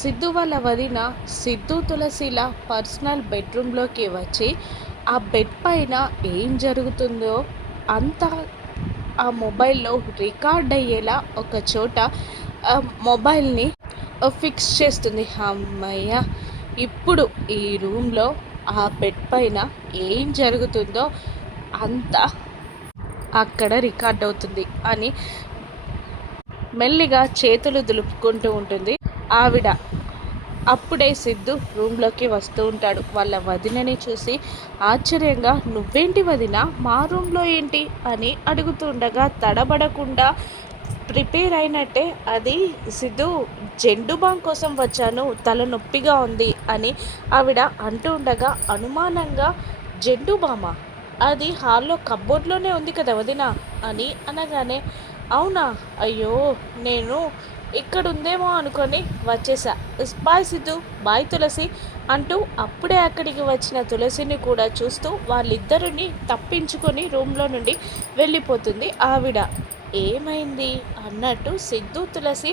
సిద్ధు వాళ్ళ వదిన సిద్ధు తులసిల పర్సనల్ బెడ్రూమ్లోకి వచ్చి ఆ బెడ్ పైన ఏం జరుగుతుందో అంతా ఆ మొబైల్లో రికార్డ్ అయ్యేలా ఒక చోట ఆ మొబైల్ని ఫిక్స్ చేస్తుంది. అమ్మయ్య! ఇప్పుడు ఈ రూమ్లో ఆ బెడ్ పైన ఏం జరుగుతుందో అంతా అక్కడ రికార్డ్ అవుతుంది అని మెల్లిగా చేతులు దులుపుకుంటూ ఉంటుంది ఆవిడ. అప్పుడే సిద్ధు రూమ్లోకి వస్తూ ఉంటాడు. వాళ్ళ వదినని చూసి ఆశ్చర్యంగా, నువ్వేంటి వదిన మా రూమ్లో ఏంటి అని అడుగుతుండగా, తడబడకుండా ప్రిపేర్ అయినట్టే, అది సిద్ధు జెండు బామ్ కోసం వచ్చాను, తలనొప్పిగా ఉంది అని ఆవిడ అంటూ ఉండగా, అనుమానంగా, జెండు బామా, అది హాల్లో కబ్బోర్డ్లోనే ఉంది కదా వదిన అని అనగానే, అవునా, అయ్యో, నేను ఇక్కడ ఉందేమో అనుకొని వచ్చేసా, బాయ్ సిద్ధు, బాయ్ తులసి అంటూ అప్పుడే అక్కడికి వచ్చిన తులసిని కూడా చూస్తూ వాళ్ళిద్దరిని తప్పించుకొని రూమ్లో నుండి వెళ్ళిపోతుంది ఆవిడ. ఏమైంది అన్నట్టు సిద్ధు తులసి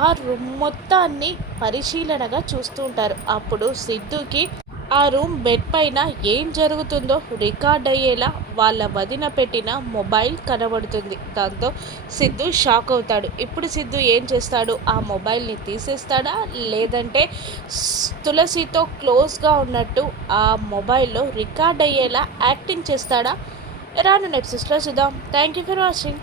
ఆ రూమ్ మొత్తాన్ని పరిశీలనగా చూస్తూ ఉంటారు. అప్పుడు సిద్ధుకి ఆ రూమ్ బెడ్ పైన ఏం జరుగుతుందో రికార్డ్ అయ్యేలా వాళ్ళ వదిన పెట్టిన మొబైల్ కనబడుతుంది. దాంతో సిద్ధు షాక్ అవుతాడు. ఇప్పుడు సిద్ధు ఏం చేస్తాడు? ఆ మొబైల్ని తీసేస్తాడా, లేదంటే తులసితో క్లోజ్గా ఉన్నట్టు ఆ మొబైల్లో రికార్డ్ అయ్యేలా యాక్టింగ్ చేస్తాడా? రాను నెక్స్ట్ చూద్దాం. Thank you for watching.